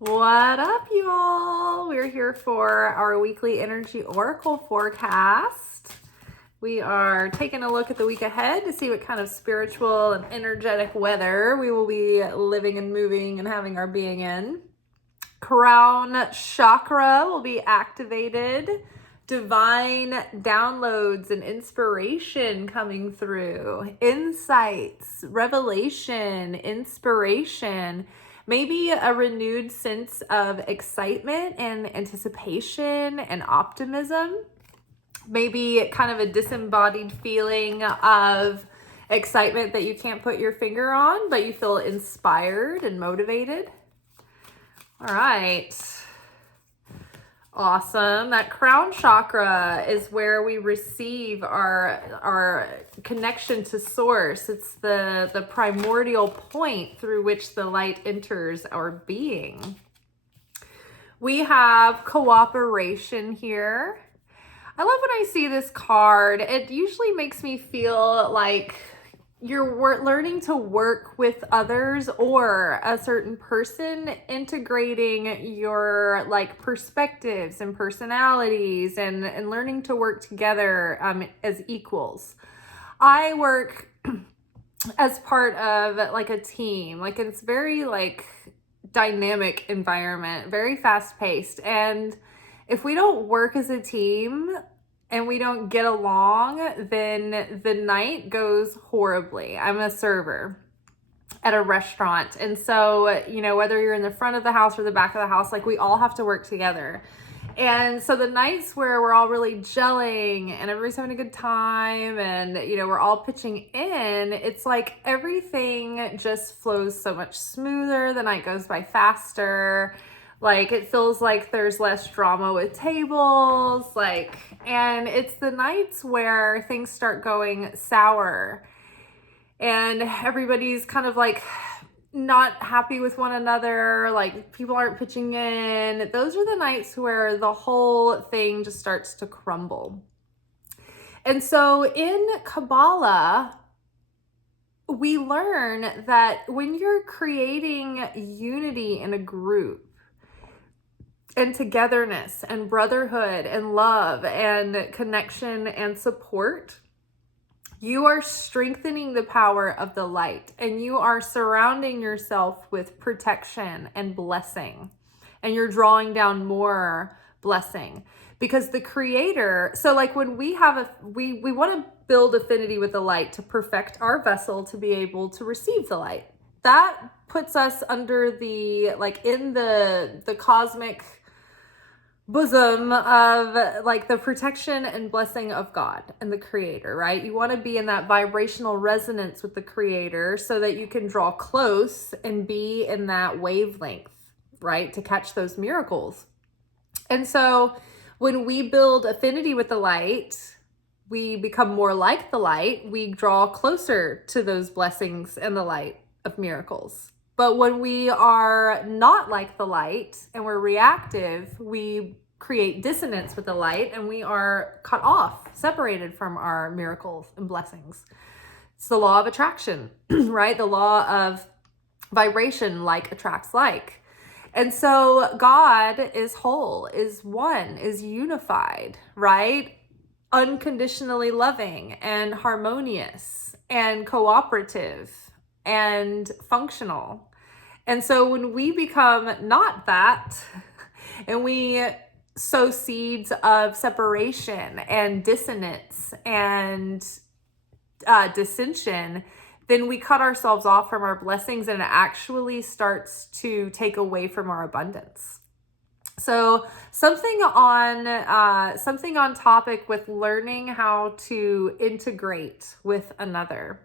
What up, you all? We're here for our weekly energy oracle forecast. We are taking a look at the week ahead to see what kind of spiritual and energetic weather we will be living and moving and having our being in. Crown chakra will be activated. Divine downloads and inspiration coming through. Insights, revelation, inspiration. Maybe a renewed sense of excitement and anticipation and optimism. Maybe kind of a disembodied feeling of excitement that you can't put your finger on, but you feel inspired and motivated. All right. Awesome. That crown chakra is where we receive our connection to source. It's the primordial point through which the light enters our being. We have cooperation here. I love when I see this card. It usually makes me feel like you're learning to work with others or a certain person, integrating your perspectives and personalities and learning to work together as equals. I work as part of a team. It's very dynamic environment, very fast paced. And if we don't work as a team, and we don't get along, then the night goes horribly. I'm a server at a restaurant. And so, whether you're in the front of the house or the back of the house, we all have to work together. And so the nights where we're all really gelling and everybody's having a good time and, we're all pitching in, it's like everything just flows so much smoother. The night goes by faster. It feels like there's less drama with tables, and it's the nights where things start going sour and everybody's kind of not happy with one another, people aren't pitching in. Those are the nights where the whole thing just starts to crumble. And so in Kabbalah, we learn that when you're creating unity in a group, and togetherness and brotherhood and love and connection and support, you are strengthening the power of the light and you are surrounding yourself with protection and blessing, and you're drawing down more blessing because the creator. So when we have we want to build affinity with the light to perfect our vessel to be able to receive the light. That puts us under the in the cosmic bosom of the protection and blessing of God and the creator, right? You want to be in that vibrational resonance with the creator so that you can draw close and be in that wavelength, right? To catch those miracles. And so when we build affinity with the light, we become more like the light. We draw closer to those blessings and the light of miracles. But when we are not like the light and we're reactive, we create dissonance with the light and we are cut off, separated from our miracles and blessings. It's the law of attraction, right? The law of vibration, like attracts like. And so God is whole, is one, is unified, right? Unconditionally loving and harmonious and cooperative and functional. And so when we become not that, and we sow seeds of separation and dissonance and dissension, then we cut ourselves off from our blessings and it actually starts to take away from our abundance. So something on topic with learning how to integrate with another.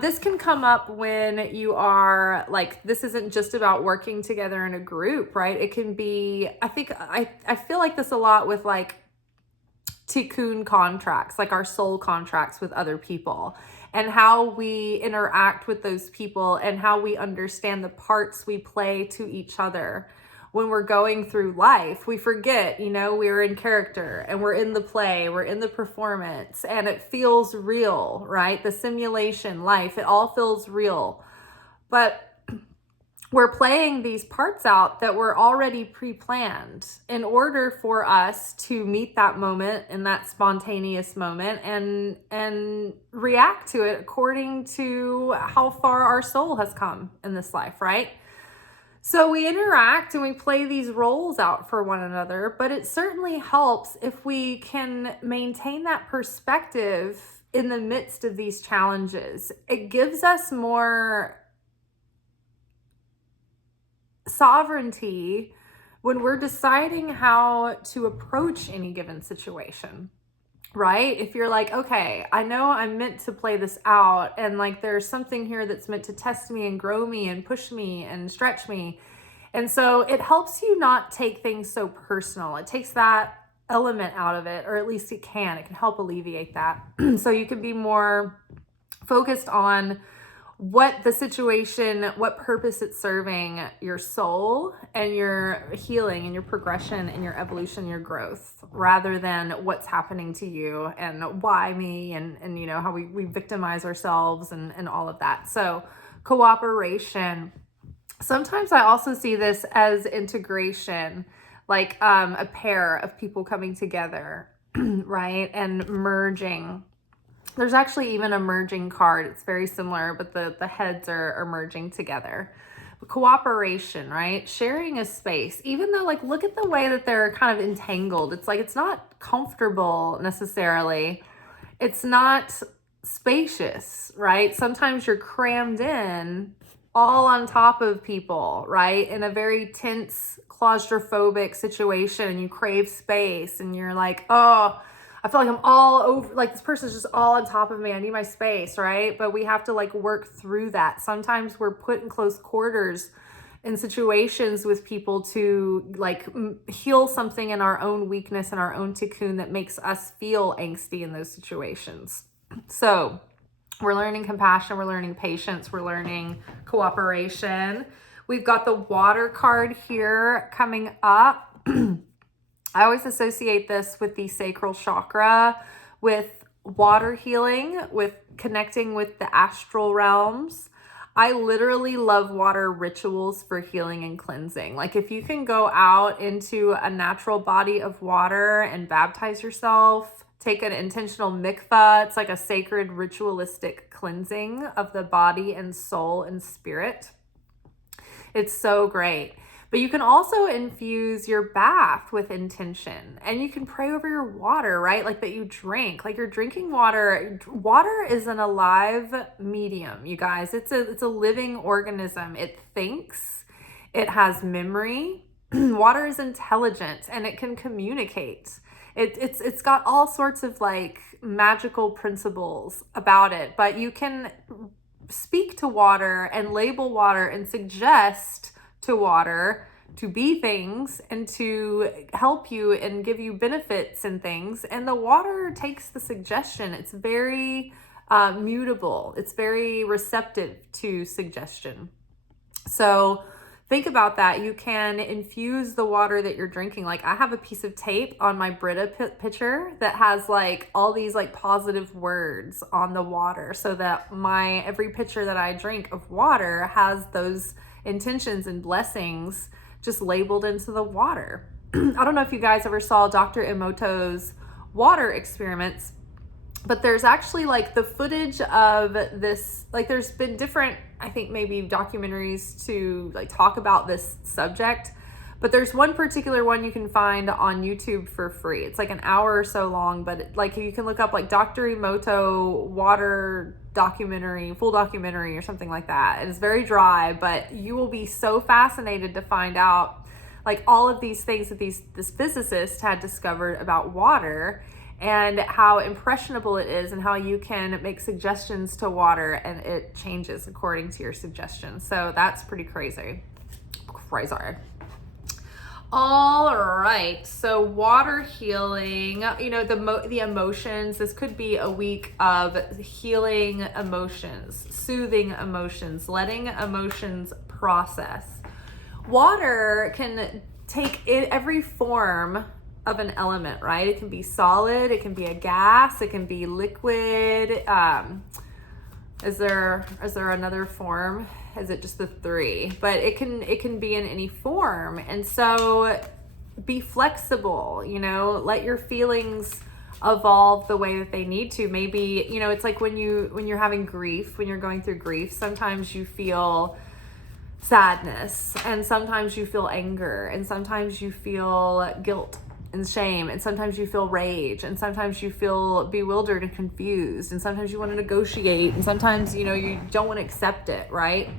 This can come up when you are this isn't just about working together in a group, right? It can be, I feel like this a lot with tikkun contracts, our soul contracts with other people, and how we interact with those people and how we understand the parts we play to each other. When we're going through life, we forget, we're in character and we're in the play, we're in the performance, and it feels real, right? The simulation life, it all feels real. But we're playing these parts out that were already pre-planned in order for us to meet that moment in that spontaneous moment and react to it according to how far our soul has come in this life, right? So we interact and we play these roles out for one another, but it certainly helps if we can maintain that perspective in the midst of these challenges. It gives us more sovereignty when we're deciding how to approach any given situation, right? If you're like, okay, I know I'm meant to play this out, and like there's something here that's meant to test me and grow me and push me and stretch me. And so it helps you not take things so personal. It takes that element out of it, or at least it can help alleviate that. So you can be more focused on what the situation, what purpose it's serving your soul and your healing and your progression and your evolution, your growth, rather than what's happening to you and why me and you know, how we victimize ourselves and all of that. So cooperation. Sometimes I also see this as integration, like a pair of people coming together, right? And merging. There's actually even a merging card. It's very similar, but the heads are merging together. Cooperation, right? Sharing a space, even though like, look at the way that they're kind of entangled. It's like, it's not comfortable necessarily. It's not spacious, right? Sometimes you're crammed in all on top of people, right? In a very tense, claustrophobic situation, and you crave space and you're like, oh, I feel like I'm all over, like this person's just all on top of me. I need my space, right? But we have to like work through that. Sometimes we're put in close quarters in situations with people to like heal something in our own weakness and our own cocoon that makes us feel angsty in those situations. So we're learning compassion, we're learning patience, we're learning cooperation. We've got the water card here coming up. I always associate this with the sacral chakra, with water healing, with connecting with the astral realms. I literally love water rituals for healing and cleansing. Like if you can go out into a natural body of water and baptize yourself, take an intentional mikvah. It's like a sacred ritualistic cleansing of the body and soul and spirit. It's so great. But you can also infuse your bath with intention, and you can pray over your water, right? Like that you drink, like you're drinking water. Water is an alive medium, you guys. It's a living organism. It thinks, it has memory. Water is intelligent and it can communicate. It's got all sorts of like magical principles about it, but you can speak to water and label water and suggest to water to be things and to help you and give you benefits and things. And the water takes the suggestion. It's very mutable. It's very receptive to suggestion. So think about that. You can infuse the water that you're drinking. Like I have a piece of tape on my Brita pitcher that has like all these like positive words on the water, so that every pitcher that I drink of water has those intentions and blessings just labeled into the water. I don't know if you guys ever saw Dr. Emoto's water experiments, but there's actually like the footage of this, like there's been different, I think maybe documentaries to like talk about this subject, but there's one particular one you can find on YouTube for free. It's like an hour or so long, but like you can look up like Dr. Emoto water documentary, full documentary or something like that. It's very dry, but you will be so fascinated to find out like all of these things that this physicist had discovered about water and how impressionable it is and how you can make suggestions to water and it changes according to your suggestions. So that's pretty crazy. All right, so water healing, you know, the emotions. This could be a week of healing emotions, soothing emotions, letting emotions process. Water can take every form of an element, right? It can be solid, it can be a gas, it can be liquid, Is there another form? Is it just the 3? But it can be in any form. And so be flexible, you know, let your feelings evolve the way that they need to. Maybe, you know, it's like when you're having grief, when you're going through grief, sometimes you feel sadness, and sometimes you feel anger, and sometimes you feel guilt and shame, and sometimes you feel rage, and sometimes you feel bewildered and confused, and sometimes you want to negotiate, and sometimes, you know, you don't want to accept it, right?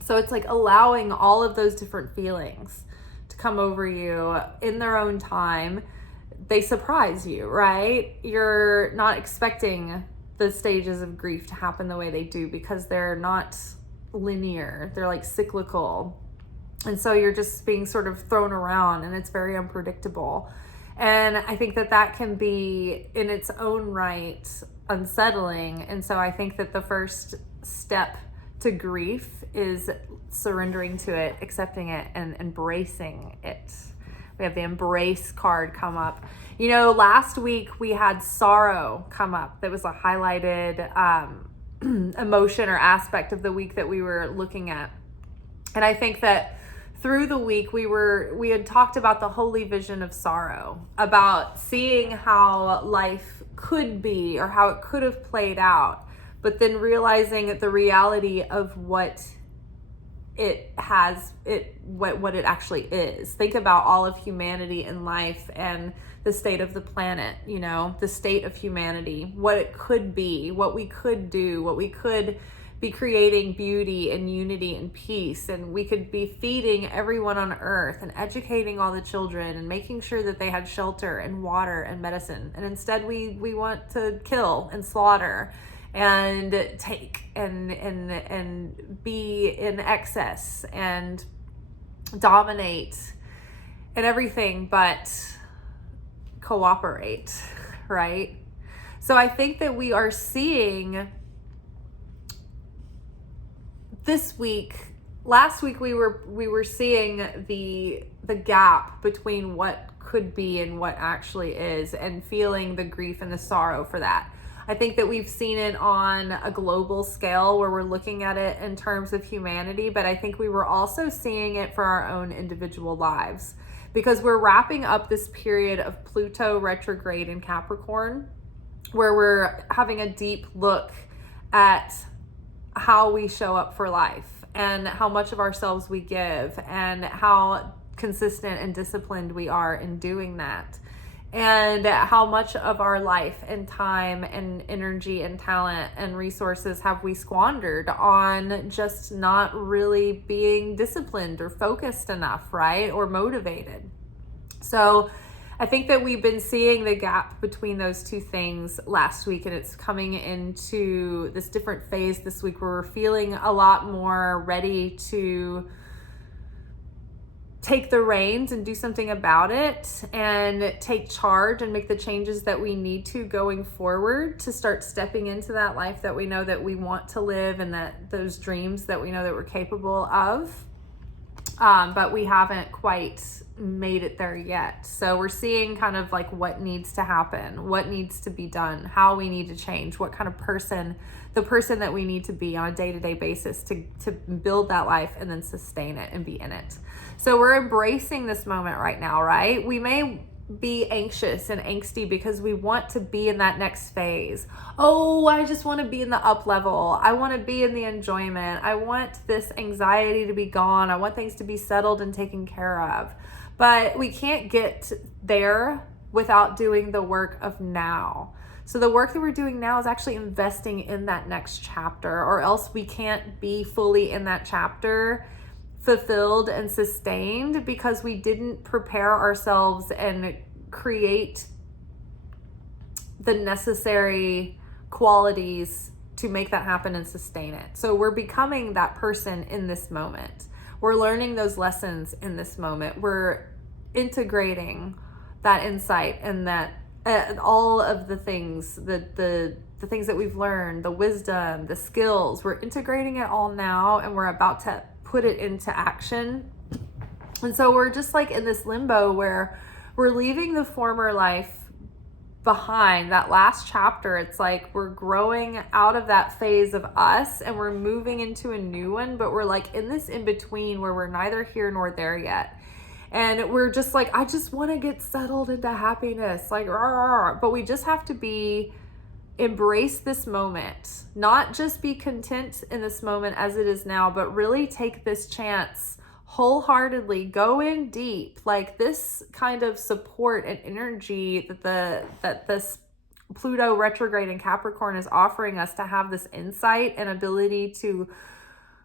So it's like allowing all of those different feelings to come over you in their own time. They surprise you, right? You're not expecting the stages of grief to happen the way they do, because they're not linear. They're like cyclical. And so you're just being sort of thrown around, and it's very unpredictable. And I think that can be in its own right unsettling. And so I think that the first step to grief is surrendering to it, accepting it, and embracing it. We have the embrace card come up. You know, last week we had sorrow come up. That was a highlighted emotion or aspect of the week that we were looking at. And I think that through the week we had talked about the holy vision of sorrow, about seeing how life could be or how it could have played out, but then realizing the reality of what it actually is. Think about all of humanity in life and the state of the planet, you know, the state of humanity, what it could be, what we could do, what we could be creating beauty and unity and peace. And we could be feeding everyone on earth and educating all the children and making sure that they had shelter and water and medicine. And instead we want to kill and slaughter and take and be in excess and dominate and everything but cooperate, right? So I think that we are seeing this week, last week we were seeing the gap between what could be and what actually is, and feeling the grief and the sorrow for that. I think that we've seen it on a global scale where we're looking at it in terms of humanity, but I think we were also seeing it for our own individual lives, because we're wrapping up this period of Pluto retrograde in Capricorn, where we're having a deep look at how we show up for life and how much of ourselves we give and how consistent and disciplined we are in doing that, and how much of our life and time and energy and talent and resources have we squandered on just not really being disciplined or focused enough, right? Or motivated. So I think that we've been seeing the gap between those two things last week, and it's coming into this different phase this week where we're feeling a lot more ready to take the reins and do something about it and take charge and make the changes that we need to going forward to start stepping into that life that we know that we want to live, and that those dreams that we know that we're capable of. But we haven't quite made it there yet. So we're seeing kind of like what needs to happen, what needs to be done, how we need to change, what kind of person, the person that we need to be on a day-to-day basis to build that life and then sustain it and be in it. So we're embracing this moment right now, right? We may be anxious and angsty because we want to be in that next phase. Oh, I just want to be in the up level. I want to be in the enjoyment. I want this anxiety to be gone. I want things to be settled and taken care of. But we can't get there without doing the work of now. So the work that we're doing now is actually investing in that next chapter, or else we can't be fully in that chapter fulfilled and sustained, because we didn't prepare ourselves and create the necessary qualities to make that happen and sustain it. So we're becoming that person in this moment. We're learning those lessons in this moment. We're integrating that insight and that all of the things, the things that we've learned, the wisdom, the skills, we're integrating it all now, and we're about to put it into action. And so we're just like in this limbo where we're leaving the former life behind that last chapter. It's like we're growing out of that phase of us and we're moving into a new one, but we're like in this in between where we're neither here nor there yet. And we're just like, I just want to get settled into happiness, like, but we just have to embrace this moment, not just be content in this moment as it is now, but really take this chance wholeheartedly, go in deep. Like this kind of support and energy that this Pluto retrograde in Capricorn is offering us, to have this insight and ability to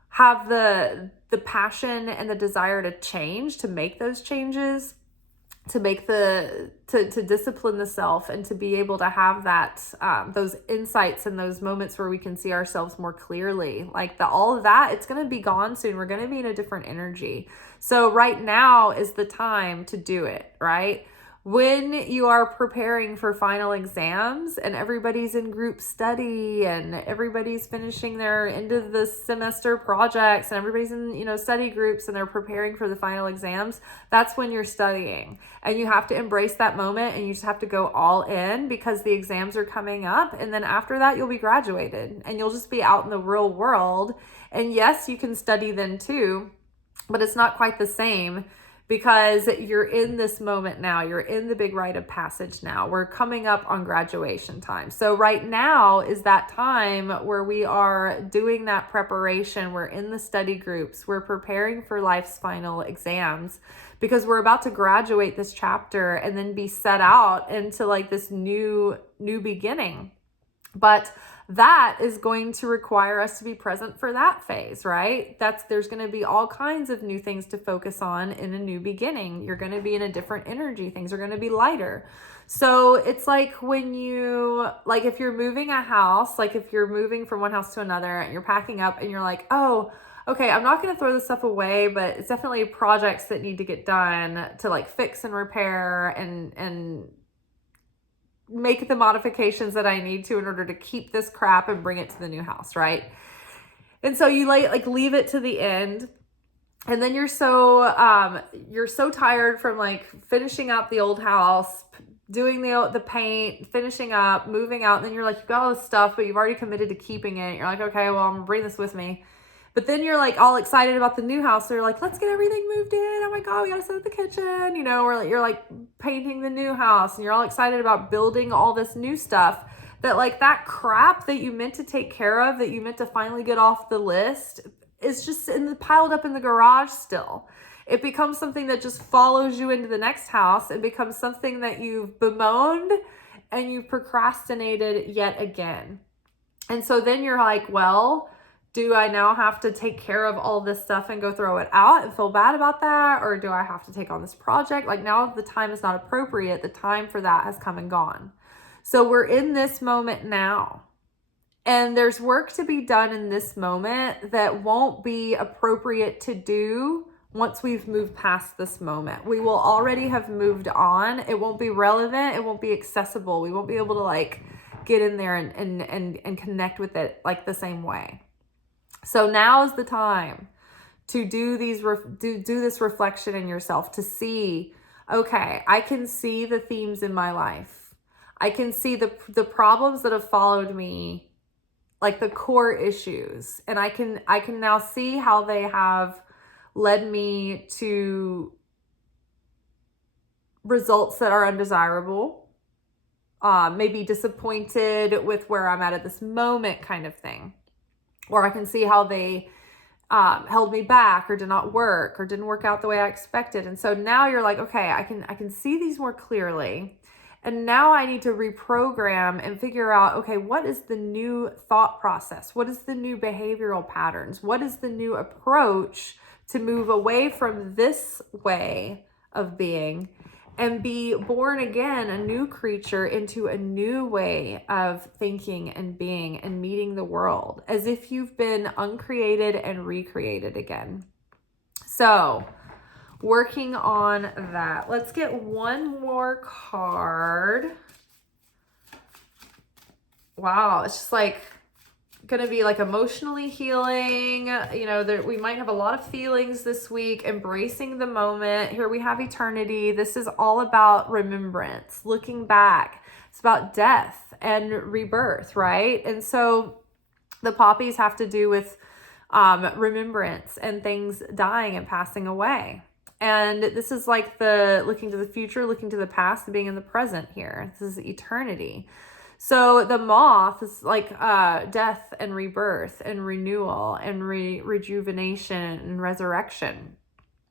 have the passion and the desire to change, to make those changes, to make to discipline the self, and to be able to have that those insights and those moments where we can see ourselves more clearly. Like all of that, it's going to be gone soon. We're going to be in a different energy. So right now is the time to do it, right? When you are preparing for final exams and everybody's in group study and everybody's finishing their end of the semester projects and everybody's in, study groups and they're preparing for the final exams, that's when you're studying. And you have to embrace that moment and you just have to go all in, because the exams are coming up. And then after that, you'll be graduated and you'll just be out in the real world. And yes, you can study then too, but it's not quite the same, because you're in this moment now. You're in the big rite of passage now. We're coming up on graduation time. So right now is that time where we are doing that preparation. We're in the study groups. We're preparing for life's final exams, because we're about to graduate this chapter and then be set out into like this new beginning. But that is going to require us to be present for that phase, right? There's going to be all kinds of new things to focus on in a new beginning. You're going to be in a different energy. Things are going to be lighter. So it's like if you're moving a house, like if you're moving from one house to another and you're packing up and you're like, oh, okay, I'm not going to throw this stuff away, but it's definitely projects that need to get done to like fix and repair and make the modifications that I need to in order to keep this crap and bring it to the new house, right? And so you leave it to the end, and then you're so tired from like finishing out the old house, doing the paint, finishing up, moving out, and then you're like, you've got all this stuff, but you've already committed to keeping it. You're like, okay, well, I'm gonna bring this with me. But then you're like all excited about the new house. So you're like, let's get everything moved in. Oh my God, we gotta set up the kitchen. You're like painting the new house and you're all excited about building all this new stuff, that crap that you meant to take care of, that you meant to finally get off the list, is just piled up in the garage still. It becomes something that just follows you into the next house. It becomes something that you've bemoaned and you've procrastinated yet again. And so then you're like, well, do I now have to take care of all this stuff and go throw it out and feel bad about that? Or do I have to take on this project? Like now the time is not appropriate. The time for that has come and gone. So we're in this moment now. And there's work to be done in this moment that won't be appropriate to do once we've moved past this moment. We will already have moved on. It won't be relevant. It won't be accessible. We won't be able to like get in there and connect with it like the same way. So now is the time to do this reflection in yourself, to see, okay, I can see the themes in my life. I can see the problems that have followed me, like the core issues. And I can now see how they have led me to results that are undesirable, maybe disappointed with where I'm at this moment kind of thing. Or I can see how they held me back or did not work or didn't work out the way I expected. And so now you're like, okay, I can see these more clearly. And now I need to reprogram and figure out, okay, what is the new thought process? What is the new behavioral patterns? What is the new approach to move away from this way of being and be born again, a new creature into a new way of thinking and being and meeting the world, as if you've been uncreated and recreated again. So working on that. Let's get one more card. Wow, it's just like going to be like emotionally healing. We might have a lot of feelings this week, embracing the moment. Here we have eternity. This is all about remembrance, looking back, It's about death and rebirth, right? And so the poppies have to do with remembrance and things dying and passing away. And this is like the looking to the future, looking to the past, and being in the present here. This is eternity. So the moth is like death and rebirth and renewal and rejuvenation and resurrection.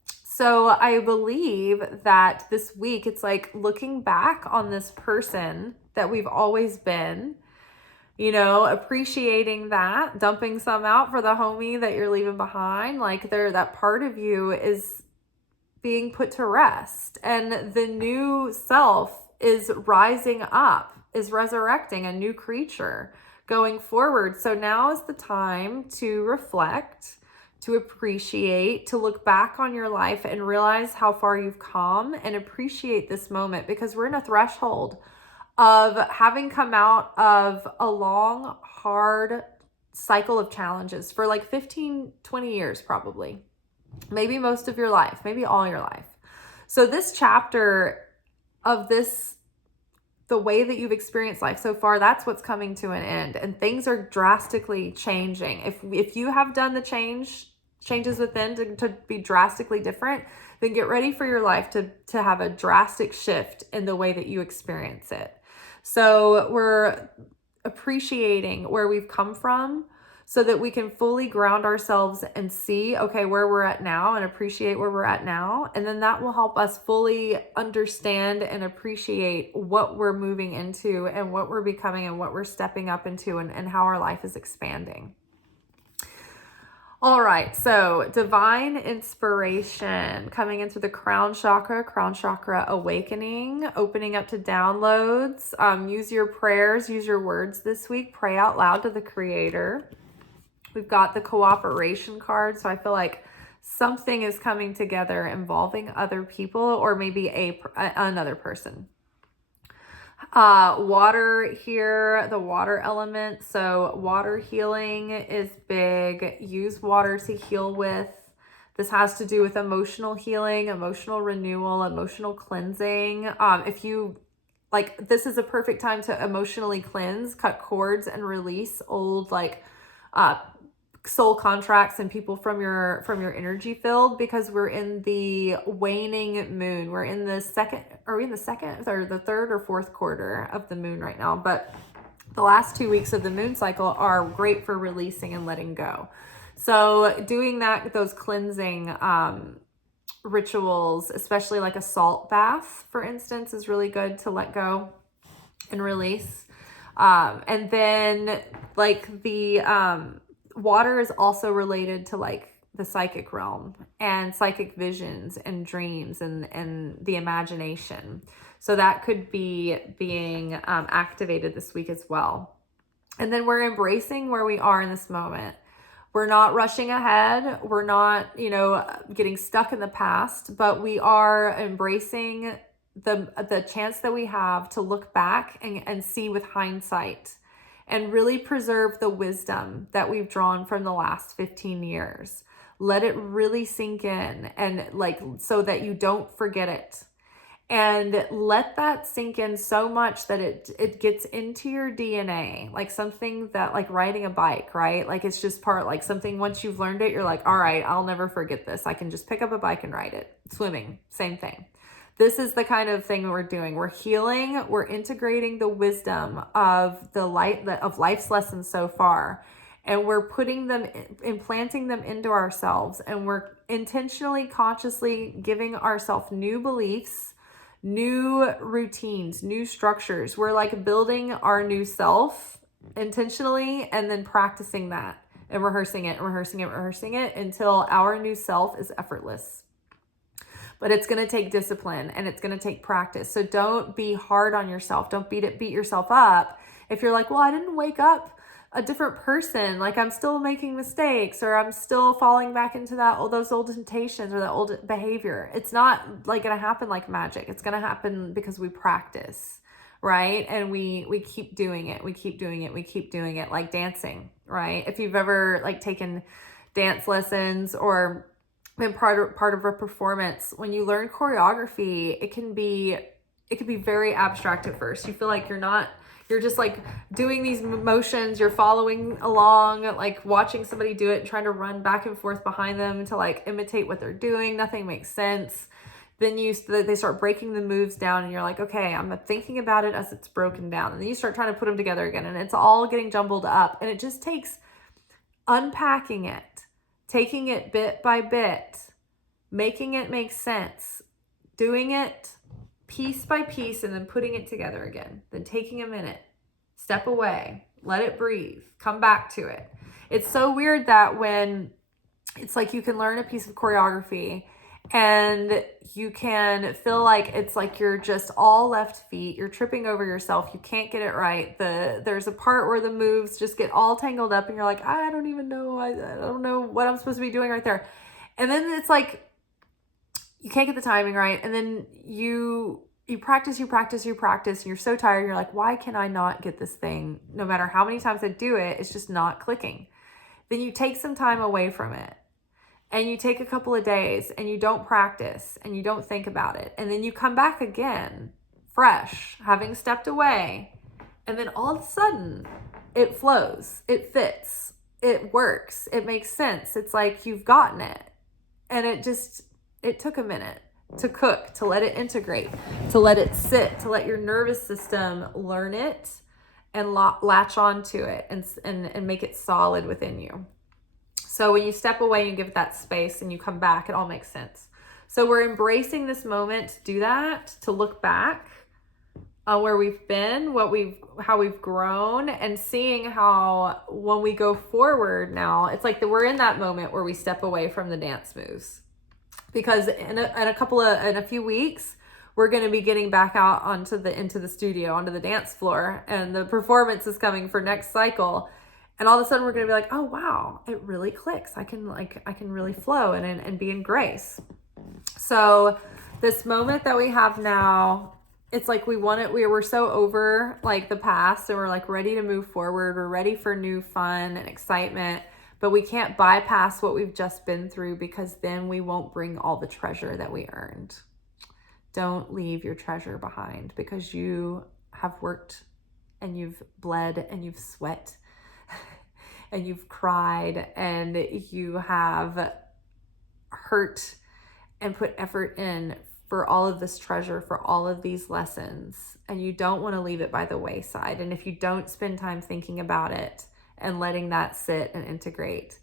So I believe that this week it's like looking back on this person that we've always been, you know, appreciating that, dumping some out for the homie that you're leaving behind. Like that part of you is being put to rest, and the new self is rising up, is resurrecting a new creature going forward. So now is the time to reflect, to appreciate, to look back on your life and realize how far you've come and appreciate this moment, because we're in a threshold of having come out of a long, hard cycle of challenges for like 15, 20 years, probably. Maybe most of your life, maybe all your life. So this chapter of this, the way that you've experienced life so far, that's what's coming to an end, and things are drastically changing. If you have done the changes within to be drastically different, then get ready for your life to have a drastic shift in the way that you experience it. So we're appreciating where we've come from so that we can fully ground ourselves and see, okay, where we're at now, and appreciate where we're at now. And then that will help us fully understand and appreciate what we're moving into and what we're becoming and what we're stepping up into, and how our life is expanding. All right, so divine inspiration coming into the crown chakra awakening, opening up to downloads. Use your prayers, use your words this week. Pray out loud to the creator. We've got the cooperation card, so I feel like something is coming together involving other people, or maybe another person. Water here, the water element. So water healing is big. Use water to heal with. This has to do with emotional healing, emotional renewal, emotional cleansing. If you like, this is a perfect time to emotionally cleanse, cut cords, and release old soul contracts and people from your energy field, because we're in the waning moon. We're in the second, are we in the second or the third or fourth quarter of the moon right now? But the last 2 weeks of the moon cycle are great for releasing and letting go. So doing that, those cleansing rituals, especially like a salt bath, for instance, is really good to let go and release. And then like the water is also related to like the psychic realm and psychic visions and dreams and the imagination. So that could be being activated this week as well. And then we're embracing where we are in this moment. We're not rushing ahead. We're not, getting stuck in the past, but we are embracing the chance that we have to look back and see with hindsight, and really preserve the wisdom that we've drawn from the last 15 years. Let it really sink in, and so that you don't forget it. And let that sink in so much that it gets into your DNA, like something that, like riding a bike, right? Like it's just like something, once you've learned it, you're like, all right, I'll never forget this. I can just pick up a bike and ride it. Swimming, same thing. This is the kind of thing we're doing. We're healing, we're integrating the wisdom of the light of life's lessons so far, and we're implanting them into ourselves, and we're intentionally, consciously giving ourselves new beliefs, new routines, new structures. We're like building our new self intentionally, and then practicing that and rehearsing it until our new self is effortless. But it's going to take discipline, and it's going to take practice. So don't be hard on yourself. Don't beat yourself up. If you're like, well, I didn't wake up a different person, like I'm still making mistakes, or I'm still falling back into those old temptations or that old behavior. It's not like going to happen like magic. It's going to happen because we practice, right? And we keep doing it. We keep doing it, like dancing, right? If you've ever like taken dance lessons or been part of a performance, when you learn choreography, it can be it could be very abstract at first. You feel like you're just like doing these motions, you're following along, like watching somebody do it and trying to run back and forth behind them to like imitate what they're doing. Nothing makes sense. Then they start breaking the moves down and you're like, okay, I'm thinking about it as it's broken down. And then you start trying to put them together again and it's all getting jumbled up. And it just takes unpacking it, taking it bit by bit, making it make sense, doing it piece by piece, and then putting it together again. Then taking a minute, step away, let it breathe, come back to it. It's so weird that when it's like you can learn a piece of choreography and you can feel like it's like you're just all left feet, you're tripping over yourself, you can't get it right. There's a part where the moves just get all tangled up and you're like, I don't even know, I don't know what I'm supposed to be doing right there. And then it's like you can't get the timing right, and then you practice, and you're so tired, and you're like, why can I not get this thing? No matter how many times I do it, it's just not clicking. Then you take some time away from it, and you take a couple of days, and you don't practice, and you don't think about it, and then you come back again, fresh, having stepped away, and then all of a sudden, it flows, it fits, it works, it makes sense. It's like you've gotten it, and it took a minute to cook, to let it integrate, to let it sit, to let your nervous system learn it and latch onto it and make it solid within you. So when you step away and give it that space and you come back, it all makes sense. So we're embracing this moment to do that, to look back on where we've been, how we've grown, and seeing how when we go forward now, it's like we're in that moment where we step away from the dance moves. Because in a few weeks, we're going to be getting back out into the studio, onto the dance floor, and the performance is coming for next cycle. And all of a sudden we're going to be like, oh, wow, it really clicks. I can really flow and be in grace. So this moment that we have now, it's like we're so over like the past, and we're like ready to move forward. We're ready for new fun and excitement. But we can't bypass what we've just been through, because then we won't bring all the treasure that we earned. Don't leave your treasure behind, because you have worked and you've bled and you've sweat and you've cried and you have hurt and put effort in for all of this treasure, for all of these lessons. And you don't want to leave it by the wayside. And if you don't spend time thinking about it and letting that sit and integrate,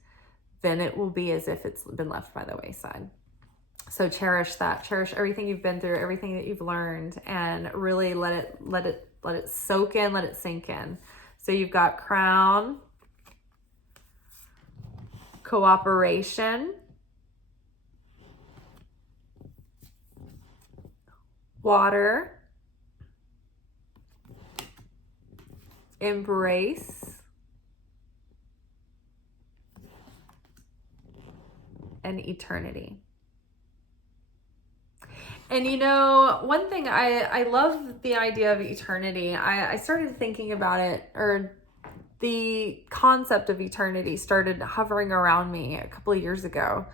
then it will be as if it's been left by the wayside. So cherish that. Cherish everything you've been through, everything that you've learned, and really let it soak in, let it sink in. So you've got crown, cooperation, water, embrace, and eternity. And one thing, I love the idea of eternity. I started thinking about it, or the concept of eternity started hovering around me a couple of years ago.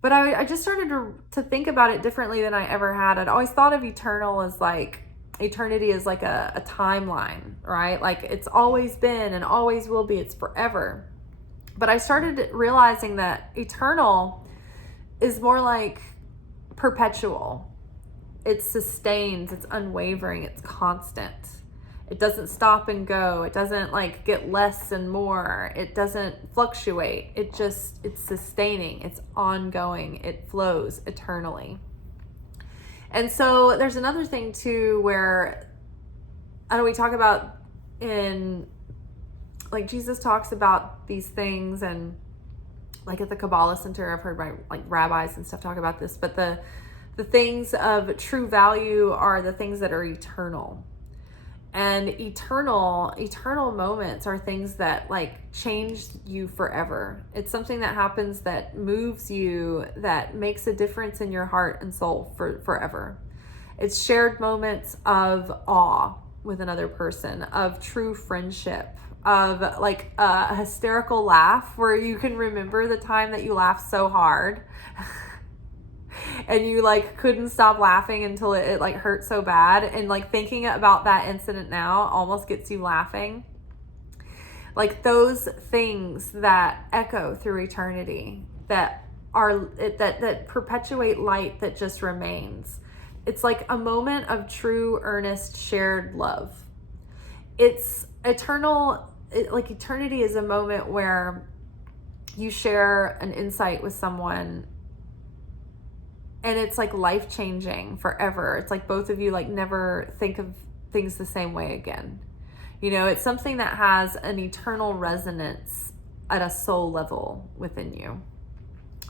But I just started to think about it differently than I ever had. I'd always thought of eternity as like a timeline, right? Like it's always been and always will be. It's forever. But I started realizing that eternal is more like perpetual. It sustains, it's unwavering, it's constant. It doesn't stop and go. It doesn't like get less and more. It doesn't fluctuate. It's sustaining, it's ongoing, it flows eternally. And so there's another thing too where, I know we talk about like Jesus talks about these things, and like at the Kabbalah Center, I've heard my like rabbis and stuff talk about this, but the things of true value are the things that are eternal. And eternal moments are things that like change you forever. It's something that happens that moves you, that makes a difference in your heart and soul for forever. It's shared moments of awe with another person, of true friendship, of like a hysterical laugh where you can remember the time that you laughed so hard and you like couldn't stop laughing until it like hurt so bad. And like thinking about that incident now almost gets you laughing. Like those things that echo through eternity, that perpetuate light that just remains. It's like a moment of true, earnest, shared love. It's eternal. Like eternity is a moment where you share an insight with someone and it's like life-changing forever. It's like both of you like never think of things the same way again. You know, it's something that has an eternal resonance at a soul level within you.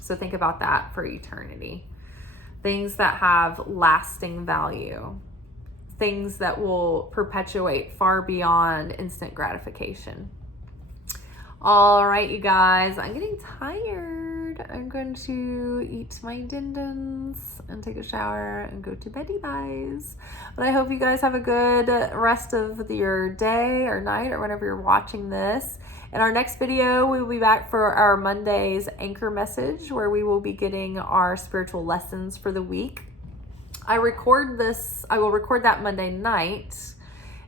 So think about that for eternity. Things that have lasting value. Things that will perpetuate far beyond instant gratification. All right, you guys, I'm getting tired. I'm going to eat my din-dins and take a shower and go to beddy guys. But I hope you guys have a good rest of your day or night or whenever you're watching this. In our next video, we will be back for our Monday's anchor message, where we will be getting our spiritual lessons for the week. I will record that Monday night.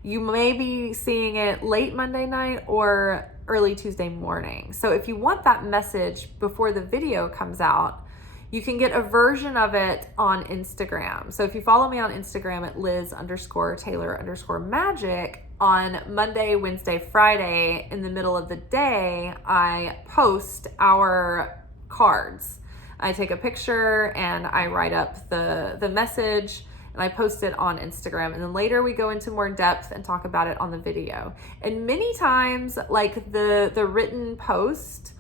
You may be seeing it late Monday night or early Tuesday morning. So if you want that message before the video comes out, you can get a version of it on Instagram. So if you follow me on Instagram at Liz_Taylor_Magick, on Monday, Wednesday, Friday, in the middle of the day, I post our cards. I take a picture and I write up the message and I post it on Instagram. And then later we go into more depth and talk about it on the video. And many times, like the written post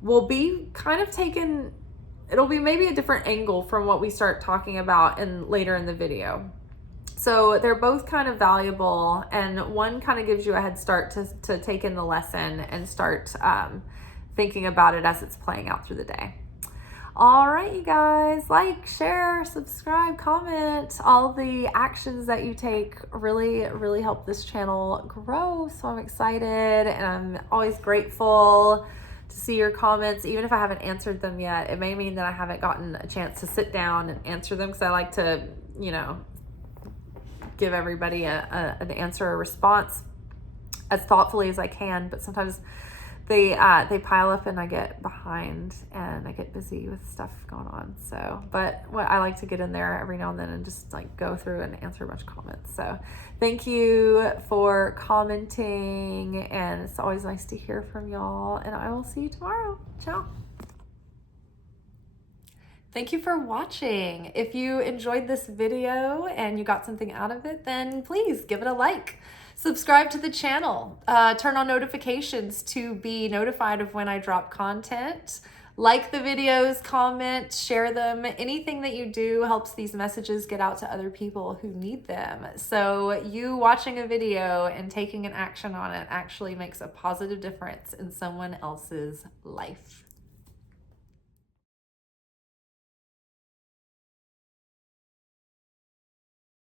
will be kind of taken, it'll be maybe a different angle from what we start talking about later in the video. So they're both kind of valuable, and one kind of gives you a head start to take in the lesson and start thinking about it as it's playing out through the day. All right, you guys, like, share, subscribe, comment. All the actions that you take really, really help this channel grow. So I'm excited and I'm always grateful to see your comments. Even if I haven't answered them yet, it may mean that I haven't gotten a chance to sit down and answer them, because I like to, you know, give everybody an answer or response as thoughtfully as I can. But sometimes they pile up and I get behind and I get busy with stuff going on. So, but what I like to get in there every now and then and just like go through and answer a bunch of comments. So thank you for commenting, and it's always nice to hear from y'all, and I will see you tomorrow. Ciao. Thank you for watching. If you enjoyed this video and you got something out of it, then please give it a like. Subscribe to the channel. Turn on notifications to be notified of when I drop content. Like the videos, comment, share them. Anything that you do helps these messages get out to other people who need them. So you watching a video and taking an action on it actually makes a positive difference in someone else's life.